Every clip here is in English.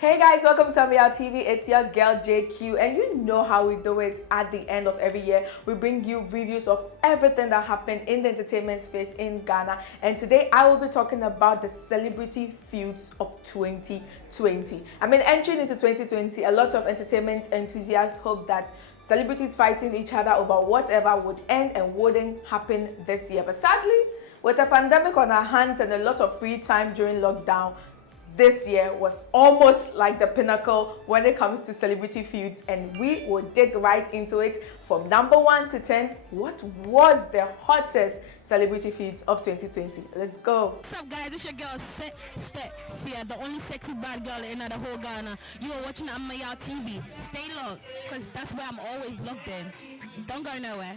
Hey guys, welcome to Ameyaw TV. It's your girl JQ, and you know how we do it at the end of every year. We bring you reviews of everything that happened in the entertainment space in Ghana. And today I will be talking about the celebrity feuds of 2020. Entering into 2020, a lot of entertainment enthusiasts hope that celebrities fighting each other over whatever would end and wouldn't happen this year. But sadly, with a pandemic on our hands and a lot of free time during lockdown, this year was almost like the pinnacle when it comes to celebrity feuds, and we will dig right into it from number 1 to 10. What was the hottest celebrity feuds of 2020? Let's go. What's up, guys? It's your girl Sista Afia, the only sexy bad girl in the whole Ghana. You are watching Ameyaw TV. Stay locked, because that's where I'm always locked in. Don't go nowhere.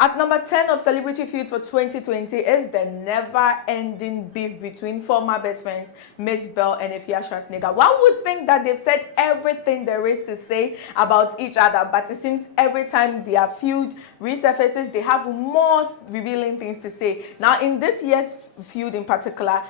At number 10 of celebrity feuds for 2020 is the never-ending beef between former best friends Miss Belle and Afia. One would think that they've said everything there is to say about each other, but it seems every time their feud resurfaces, they have more revealing things to say. Now, in this year's feud in particular,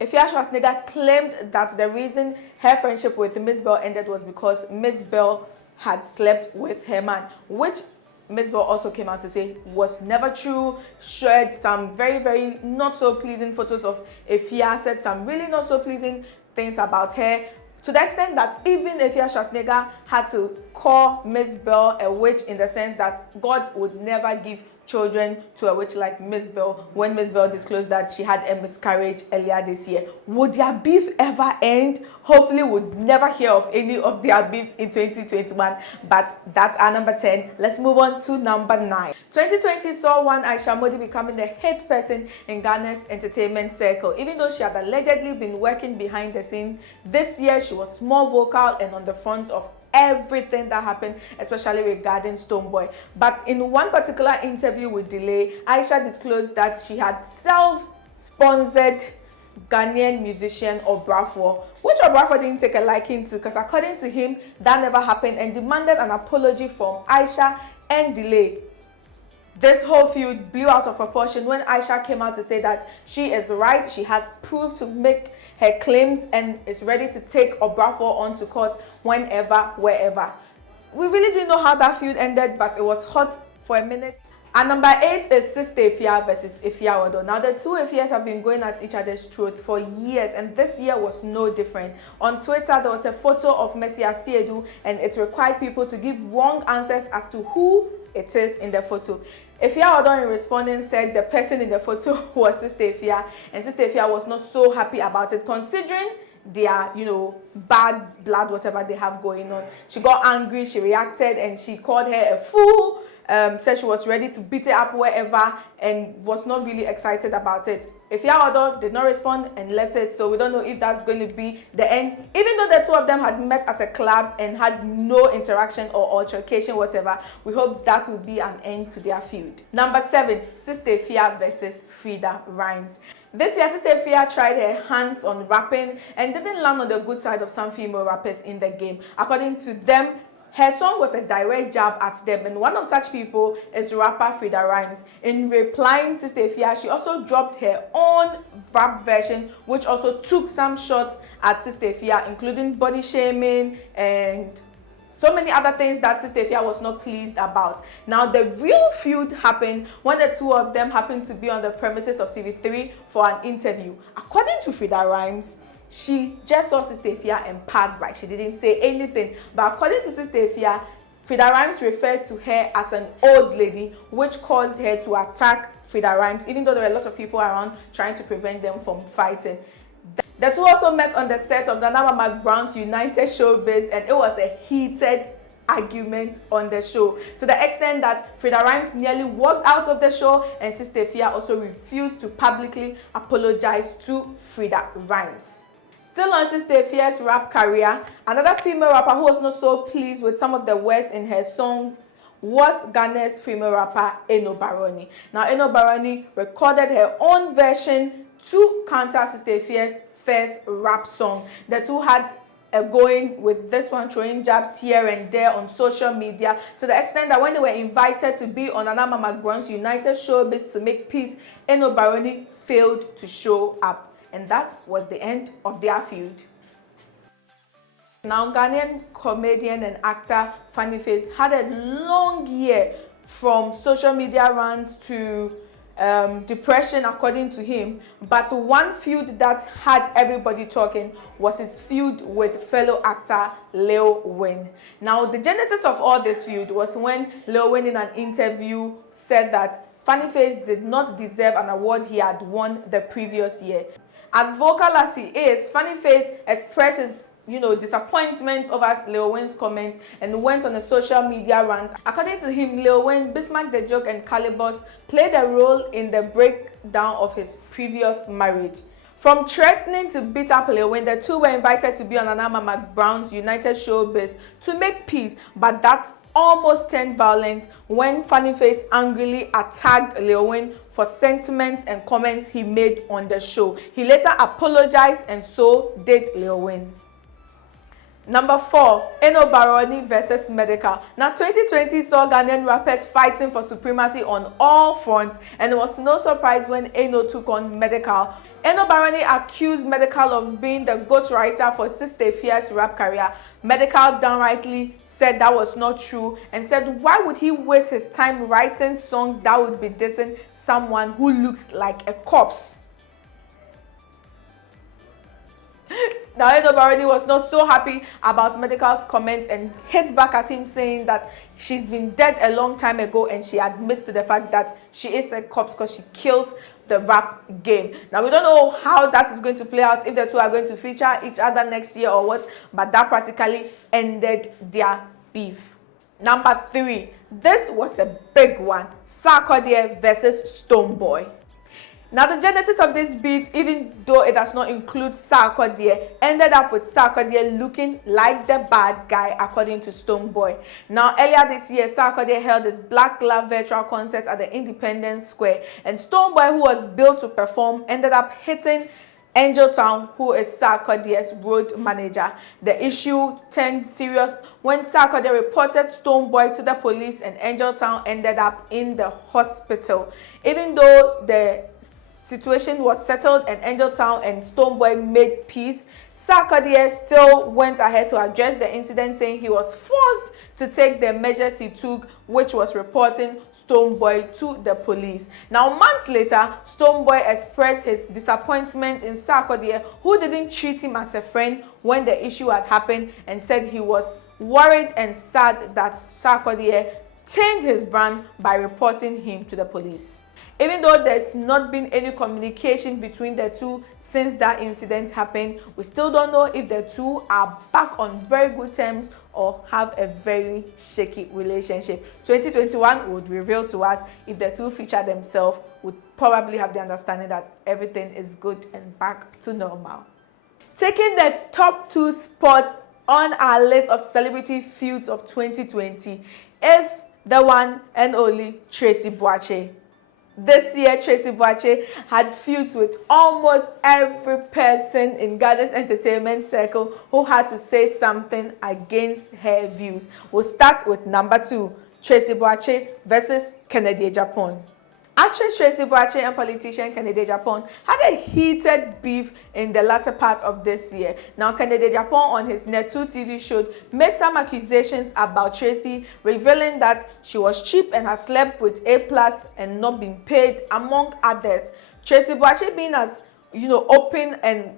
Afia claimed that the reason her friendship with Miss Belle ended was because Miss Belle had slept with her man, which Miss Belle also came out to say was never true. Shared some very not so pleasing photos of Afia, said some really not so pleasing things about her, to the extent that even Afia had to call Miss Belle a witch, in the sense that God would never give children to a witch like Miss Belle, when Miss Belle disclosed that she had a miscarriage earlier this year. Would their beef ever end? Hopefully we'd never hear of any of their beefs in 2021, but that's our number 10. Let's move on to number 9. 2020 saw one Aisha becoming the hit person in Ghana's entertainment circle. Even though she had allegedly been working behind the scenes, this year she was more vocal and on the front of everything that happened, especially regarding Stonebwoy. But in one particular interview with Delay, Aisha disclosed that she had self-sponsored Ghanaian musician Obrafour, which Obrafour didn't take a liking to, because according to him, that never happened, and demanded an apology from Aisha and Delay. This whole feud blew out of proportion when Aisha came out to say that she is right, she has proved to make her claims, and is ready to take Obrafour on to court whenever, wherever. We really didn't know how that feud ended, but it was hot for a minute. And number 8 is Sista Afia versus Afia. Now, the two Afias have been going at each other's throat for years, and this year was no different. On Twitter, there was a photo of Mercy Asiedu, and it required people to give wrong answers as to who it is in the photo. Afia, in responding, said the person in the photo was Sista Afia, and Sista Afia was not so happy about it, considering their, bad blood, whatever they have going on. She got angry, she reacted, and she called her a fool. Said she was ready to beat it up wherever, and was not really excited about it. Afia did not respond and left it, so we don't know if that's going to be the end. Even though the two of them had met at a club and had no interaction or altercation, whatever, we hope that will be an end to their feud. Number 7, Sista Afia versus Freda Rhymes. This year, Sista Afia tried her hands on rapping and didn't land on the good side of some female rappers in the game. According to them, her song was a direct jab at them, and one of such people is rapper Freda Rhymes. In replying Sista Afia, she also dropped her own rap version, which also took some shots at Sista Afia, including body shaming and so many other things that Sista Afia was not pleased about. Now, the real feud happened when the two of them happened to be on the premises of TV3 for an interview. According to Freda Rhymes, she just saw Sista Afia and passed by. She didn't say anything. But according to Sista Afia, Freda Rhymes referred to her as an old lady, which caused her to attack Freda Rhymes, even though there were a lot of people around trying to prevent them from fighting. The two also met on the set of the Nana McBrown's United Showbiz, and it was a heated argument on the show, to the extent that Freda Rhymes nearly walked out of the show, and Sista Afia also refused to publicly apologize to Freda Rhymes. Still on Sista Afia's rap career, another female rapper who was not so pleased with some of the words in her song was Ghana's female rapper Eno Barony. Now, Eno Barony recorded her own version to counter Sista Afia's first rap song. The two had a going with this one, throwing jabs here and there on social media, to the extent that when they were invited to be on Nana McBrown's United Showbiz to make peace, Eno Barony failed to show up. And that was the end of their feud. Now, Ghanaian comedian and actor Funny Face had a long year from social media rants to depression, according to him. But one feud that had everybody talking was his feud with fellow actor Lil Win. Now, the genesis of all this feud was when Lil Win in an interview said that Funny Face did not deserve an award he had won the previous year. As vocal as he is, Funny Face expressed his disappointment over Lil Win's comment and went on a social media rant. According to him, Lil Win, Bismarck the Joke, and Calibus played a role in the breakdown of his previous marriage. From threatening to beat up Lil Win, the two were invited to be on Anama McBrown's United Showbiz to make peace, but that almost turned violent when Funny Face angrily attacked Lil Win for sentiments and comments he made on the show. He later apologized, and so did Lil Win. Number 4, Eno Barony versus Medikal. Now, 2020 saw Ghanaian rappers fighting for supremacy on all fronts, and it was no surprise when Eno took on Medikal. Eno Barony accused Medikal of being the ghostwriter for Sista Afia's rap career. Medikal downrightly said that was not true and said why would he waste his time writing songs that would be dissing someone who looks like a corpse. Now, Eno Barony was not so happy about Medikal's comment and hit back at him, saying that she's been dead a long time ago, and she admits to the fact that she is a corpse because she kills the rap game. Now, we don't know how that is going to play out, if the two are going to feature each other next year or what, but that practically ended their beef. Number 3, this was a big one, Sarkodie versus Stonebwoy. Now, the genesis of this beef, even though it does not include Sarkodie, ended up with Sarkodie looking like the bad guy, according to Stonebwoy. Now, earlier this year, Sarkodie held his Black Glove virtual concert at the Independence Square, and Stonebwoy, who was billed to perform, ended up hitting Angel Town, who is Sarkodie's road manager. The issue turned serious when Sarkodie reported Stonebwoy to the police, and Angel Town ended up in the hospital. Even though the situation was settled and Angel Town and Stonebwoy made peace, Sarkodie still went ahead to address the incident, saying he was forced to take the measures he took, which was reporting Stonebwoy to the police. Now, months later, Stonebwoy expressed his disappointment in Sarkodie, who didn't treat him as a friend when the issue had happened, and said he was worried and sad that Sarkodie changed his brand by reporting him to the police. Even though there's not been any communication between the two since that incident happened, we still don't know if the two are back on very good terms or have a very shaky relationship. 2021 would reveal to us if the two feature themselves. Would probably have the understanding that everything is good and back to normal. Taking the top 2 spots on our list of celebrity feuds of 2020 is the one and only Tracy Boakye. This year, Tracy Boakye had feuds with almost every person in Ghana's entertainment circle who had to say something against her views. We'll start with number 2, Tracy Boakye versus Kennedy Japan. Actress Tracy Boakye and politician Kennedy Japan had a heated beef in the latter part of this year. Now, Kennedy Japan on his Net2 TV show made some accusations about Tracy, revealing that she was cheap and had slept with A+ and not been paid, among others. Tracy Boakye, being as open and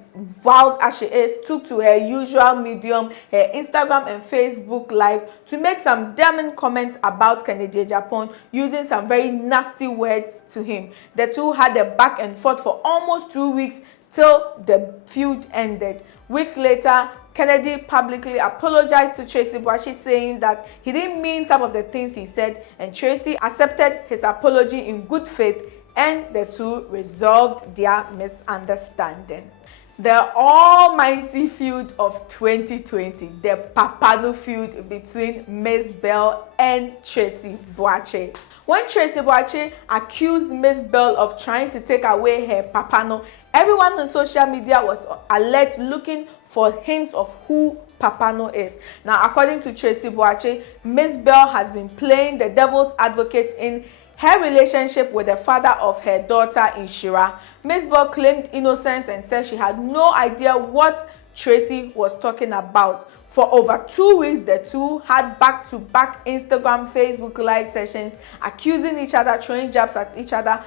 wild as she is, took to her usual medium, her Instagram and Facebook Live, to make some damning comments about Kennedy Japan, using some very nasty words to him. The two had a back and forth for almost 2 weeks till the feud ended. Weeks later, Kennedy publicly apologized to Tracy Boakye, saying that he didn't mean some of the things he said, and Tracy accepted his apology in good faith, and the two resolved their misunderstanding. The almighty feud of 2020, the Papano feud between Miss Belle and Tracy Boakye. When Tracy Boakye accused Miss Belle of trying to take away her Papano, everyone on social media was alert, looking for hints of who Papano is. Now, according to Tracy Boakye, Miss Belle has been playing the devil's advocate in her relationship with the father of her daughter, Inshira. Miss Belle claimed innocence and said she had no idea what Tracy was talking about. For over 2 weeks, the two had back-to-back Instagram, Facebook live sessions, accusing each other, throwing jabs at each other.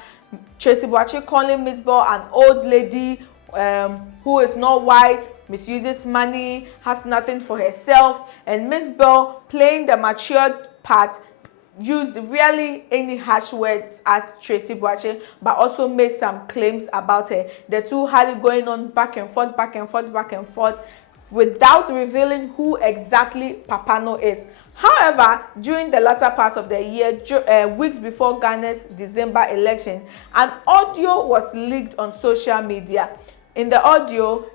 Tracy Boakye calling Miss Belle an old lady who is not wise, misuses money, has nothing for herself, and Miss Belle, playing the matured part, used really any harsh words at Tracy Boakye, but also made some claims about her. The two had it going on back and forth, without revealing who exactly Papano is. However, during the latter part of the year, weeks before Ghana's December election, an audio was leaked on social media. In the audio,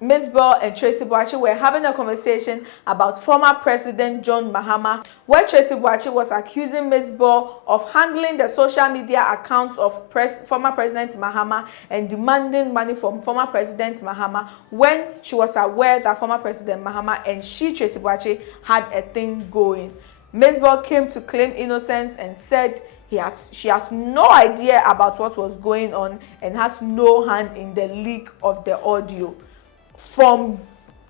Miss Belle and Tracy Boakye were having a conversation about former President John Mahama, where Tracy Boakye was accusing Miss Belle of handling the social media accounts of former President Mahama and demanding money from former President Mahama when she was aware that former President Mahama and she, Tracy Boakye, had a thing going. Miss Belle came to claim innocence and said she has no idea about what was going on and has no hand in the leak of the audio. From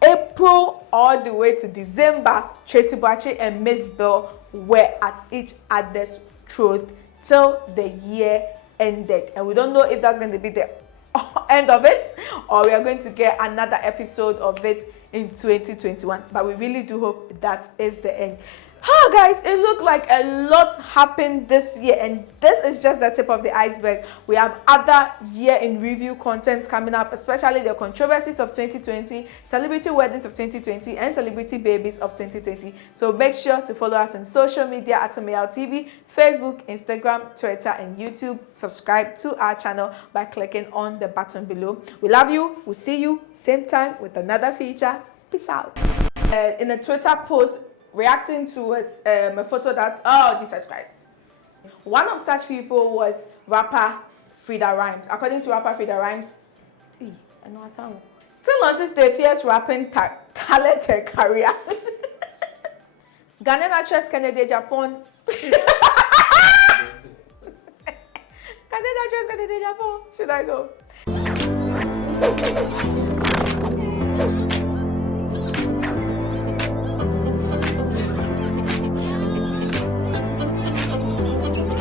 April all the way to December, Tracy Boakye and Miss Belle were at each other's throat till the year ended. And we don't know if that's going to be the end of it or we are going to get another episode of it in 2021. But we really do hope that is the end. Guys, it looked like a lot happened this year, and this is just the tip of the iceberg. We have other year in review content coming up, especially the controversies of 2020, celebrity weddings of 2020, and celebrity babies of 2020. So make sure to follow us on social media at Ameyaw TV, Facebook, Instagram, Twitter, and YouTube. Subscribe to our channel by clicking on the button below. We love you. We'll see you same time with another feature. Peace out. In a Twitter post, reacting to a photo that, oh Jesus Christ. One of such people was rapper Freda Rhymes. According to rapper Freda Rhymes, still on Sista Afia's rapping talent and career. Ghanaian actress Kennedy Japan. Ghanaian actress Kennedy Japan. Should I go?